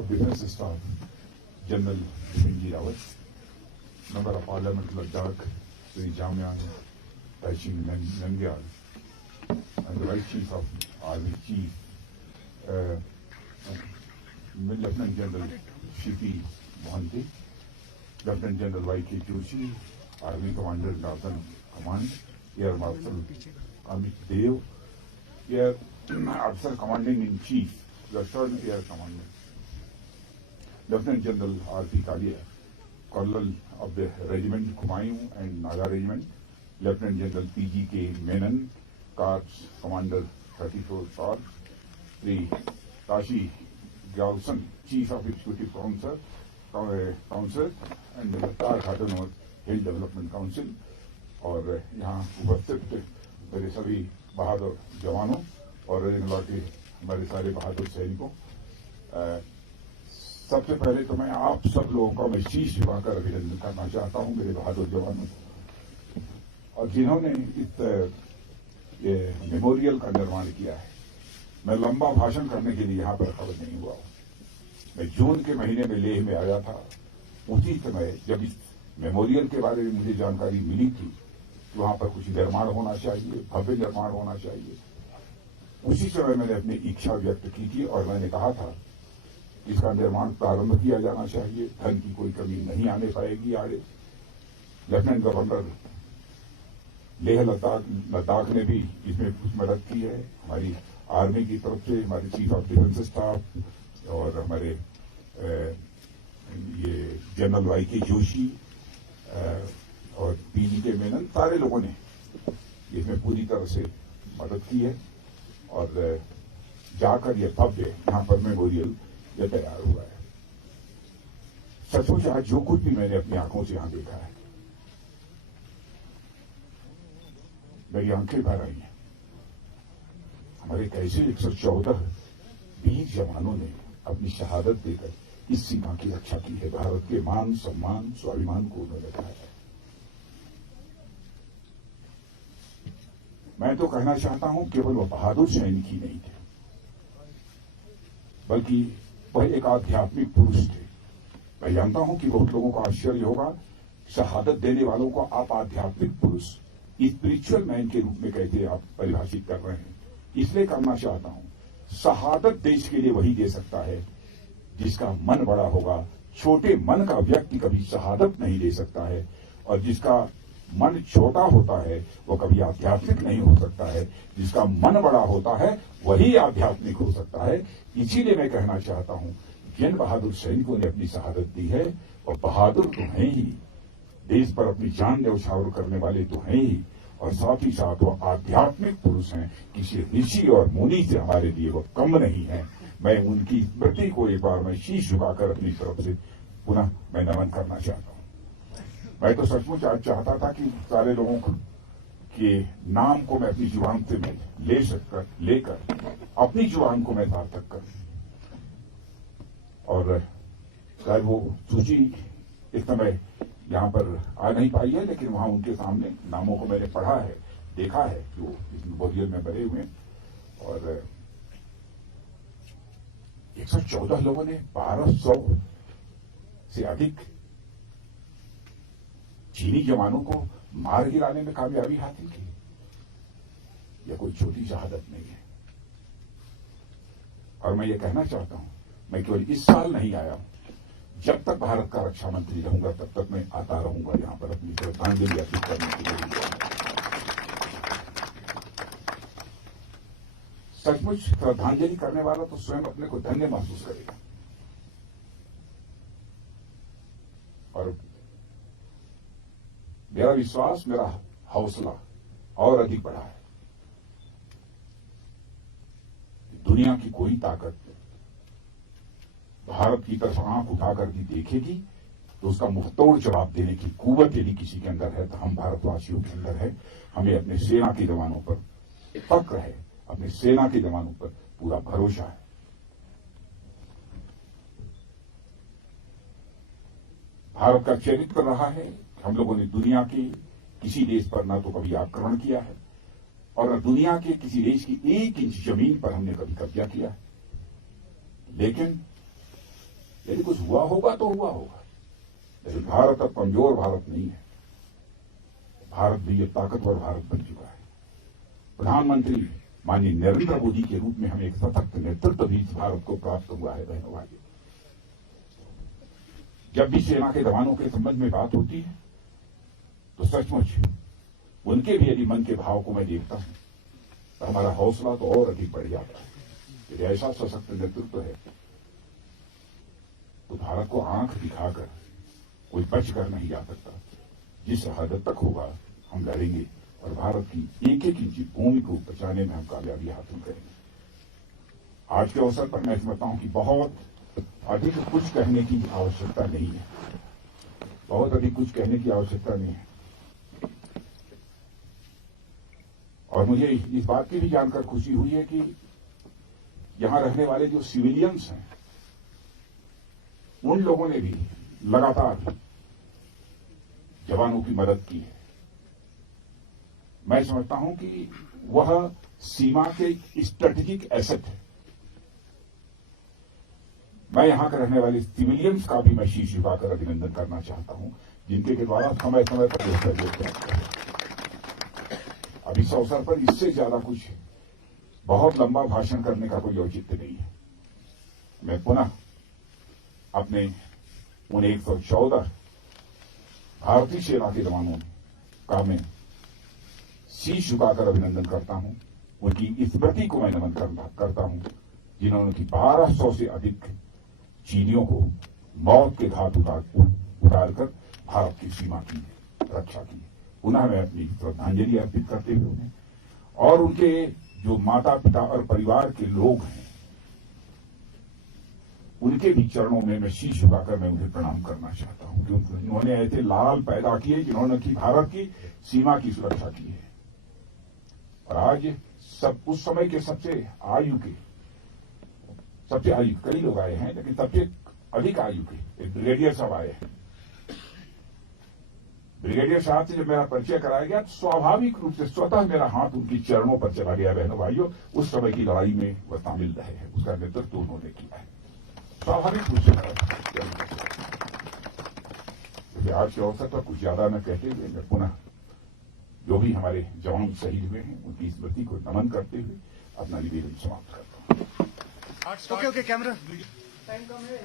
of Defence Staff, General Bipinji Rawat, Member of Parliament Ladakh, Sri Jamyan Taishing Nangyal, and the Vice Chief of Army Chief, Lieutenant General Shipi Mohanty, Lieutenant General Y.K. Joshi, Army Commander Northern Command, Air Marshal Amit Dev, Air Officer Commanding in Chief, Western Air Command, Lieutenant General R.P. Kalia, Colonel of the Regiment Kumayu and Naga Regiment, Lieutenant General P.G.K. Menon, Corps Commander 34 Corps, Sri Tashi Galson, Chief of Executive Council and Ladakh Autonomous Hill Development Council, और यहाँ उपस्थित मेरे सभी बहादुर जवानों और regiment के हमारे सारे बहादुर सैनिकों, सबसे पहले तो मैं आप सब लोगों का मैं शीश झुकाकर अभिनंदन करना चाहता हूं, मेरे बहादुर जवानों, और जिन्होंने इस ये मेमोरियल का निर्माण किया है। मैं लंबा भाषण करने के लिए यहाँ पर खबर नहीं हुआ हूं। मैं जून के महीने में लेह में आया था। उसी समय जब इस मेमोरियल के बारे में मुझे जानकारी मिली थी कि वहां पर कुछ निर्माण होना चाहिए, भव्य निर्माण होना चाहिए, उसी समय मैंने अपनी इच्छा व्यक्त की थी और मैंने कहा था इसका निर्माण प्रारंभ किया जाना चाहिए। धन की कोई कमी नहीं आने पाएगी आगे। लेफ्टिनेंट गवर्नर लेह लद्दाख ने भी इसमें कुछ मदद की है, हमारी आर्मी की तरफ से, हमारे चीफ ऑफ डिफेंस स्टाफ और हमारे ये जनरल वाई.के. जोशी और P.G.K. मेनन, सारे लोगों ने इसमें पूरी तरह से मदद की है और जाकर ये भव्य यहाँ पर मेमोरियल ये तैयार हुआ है। सचमुच आज जो कुछ भी मैंने अपनी आंखों से यहां देखा है, मेरी आंखें भर आई हैं। हमारे कैसे 114 वीर जवानों ने अपनी शहादत देकर इस सीमा की रक्षा की है। भारत के मान सम्मान स्वाभिमान को उन्होंने बढ़ाया। मैं तो कहना चाहता हूं केवल वो बहादुर सैनिक ही नहीं थे, बल्कि वह एक आध्यात्मिक पुरुष थे। मैं जानता हूं कि बहुत लोगों को आश्चर्य होगा, शहादत देने वालों को आप आध्यात्मिक पुरुष, स्पिरिचुअल मैन के रूप में कैसे आप परिभाषित कर रहे हैं। इसलिए करना चाहता हूं, शहादत देश के लिए वही दे सकता है जिसका मन बड़ा होगा। छोटे मन का व्यक्ति कभी शहादत नहीं दे सकता है, और जिसका मन छोटा होता है वो कभी आध्यात्मिक नहीं हो सकता है। जिसका मन बड़ा होता है वही आध्यात्मिक हो सकता है। इसीलिए मैं कहना चाहता हूं, जिन बहादुर सैनिकों ने अपनी शहादत दी है और बहादुर तो हैं ही, देश पर अपनी जान न्यौछावर करने वाले तो हैं ही, और साथ ही साथ वो आध्यात्मिक पुरुष हैं। किसी ऋषि और मुनि से हमारे लिए वो कम नहीं है। मैं उनकी स्मृति को एक बार मैं शीश झुकाकर अपनी तरफ से पुनः मैं नमन करना चाहता हूं। मैं तो सचमुच आज चाहता था कि सारे लोगों के नाम को मैं अपनी जुबान से मैं लेकर अपनी जुबान को मैं सार्थक करूं, और शायद वो सूची इस समय यहां पर आ नहीं पाई है, लेकिन वहां उनके सामने नामों को मैंने पढ़ा है, देखा है, जो इस मेमोरियल में बने हुए हैं। और 114 लोगों ने 1200 से अधिक चीनी जवानों को मार गिराने में कामयाबी हासिल की। यह कोई छोटी शहादत नहीं है। और मैं ये कहना चाहता हूं, मैं केवल इस साल नहीं आया हूं, जब तक भारत का रक्षा मंत्री रहूंगा तब तक मैं आता रहूंगा यहां पर अपनी श्रद्धांजलि अर्पित करने के लिए। सचमुच श्रद्धांजलि करने वाला तो स्वयं अपने को धन्य महसूस करेगा। और मेरा विश्वास, मेरा हौसला और अधिक बढ़ा है। दुनिया की कोई ताकत भारत की तरफ आंख उठाकर भी देखेगी तो उसका मुंहतोड़ जवाब देने की कुव्वत यदि किसी के अंदर है तो हम भारतवासियों के अंदर है। हमें अपने सेना के जवानों पर फक्र है, अपने सेना के जवानों पर पूरा भरोसा है। भारत का चरित्र रहा है कि हम लोगों ने दुनिया के किसी देश पर ना तो कभी आक्रमण किया है और न दुनिया के किसी देश की 1 इंच जमीन पर हमने कभी कब्जा किया है। लेकिन यदि कुछ हुआ होगा तो हुआ होगा, लेकिन भारत अब कमजोर भारत नहीं है। भारत भी एक ताकतवर भारत बन चुका है। प्रधानमंत्री माननीय नरेंद्र मोदी के रूप में हमें एक सशक्त नेतृत्व भी इस भारत को प्राप्त हुआ है। बहनों भाइयों, जब भी सेना के जवानों के संबंध में बात होती है तो सचमुच उनके भी यदि मन के भाव को मैं देखता हूं तो हमारा हौसला तो और अधिक बढ़ जाता है। यदि ऐसा सशक्त नेतृत्व है तो भारत को आंख दिखाकर कोई बच कर नहीं जा सकता। जिस हद तक होगा हम लड़ेंगे और भारत की एक एक इंची भूमि को बचाने में हम कामयाबी हासिल करेंगे। आज के अवसर पर मैं समझता हूं कि बहुत अधिक कुछ कहने की आवश्यकता नहीं है, बहुत अधिक कुछ कहने की आवश्यकता नहीं है। और मुझे इस बात की भी जानकर खुशी हुई है कि यहां रहने वाले जो सिविलियंस हैं उन लोगों ने भी लगातार जवानों की मदद की है। मैं समझता हूं कि वह सीमा के स्ट्रेटेजिक एसेट है। मैं यहां के रहने वाले सिविलियंस का भी मैं शीश झुकाकर अभिनंदन करना चाहता हूं, जिनके के द्वारा समय समय पर यह सहयोग प्राप्त है। अब इस अवसर पर इससे ज्यादा कुछ बहुत लंबा भाषण करने का कोई औचित्य नहीं है। मैं पुनः अपने उन 114 भारतीय सेना के जवानों का मैं शीश झुकाकर अभिनंदन करता हूं। उनकी स्मृति को मैं नमन करता हूं, जिन्होंने की 1200 से अधिक चीनियों को मौत के घाट उतारकर भारत की सीमा की रक्षा की। पुनः मैं अपनी श्रद्धांजलि अर्पित करते हुए उन्हें और उनके जो माता पिता और परिवार के लोग हैं उनके भी चरणों में मैं शीश झुकाकर मैं उन्हें प्रणाम करना चाहता हूं कि उन्होंने ऐसे लाल पैदा किए जिन्होंने की भारत की सीमा की सुरक्षा की है। और आज सब उस समय के सबसे आयु कई लोग आए हैं, लेकिन सबसे अधिक आयु के एक ब्रिगेडियर साहब आए हैं। ब्रिगेडियर साहब से जब मेरा परिचय कराया गया तो स्वाभाविक रूप से स्वतः मेरा हाथ उनकी चरणों पर चला गया। बहनों भाइयों, उस समय की लड़ाई में वह शामिल रहे हैं, उसका नेतृत्व उन्होंने किया है। स्वाभाविक रूप से आज के अवसर पर कुछ ज्यादा न कहते हुए मैं पुनः जो भी हमारे जवान शहीद हुए हैं उनकी स्मृति को नमन करते हुए अपना निवेदन समाप्त करता हूं। Okay, camera. Time come here,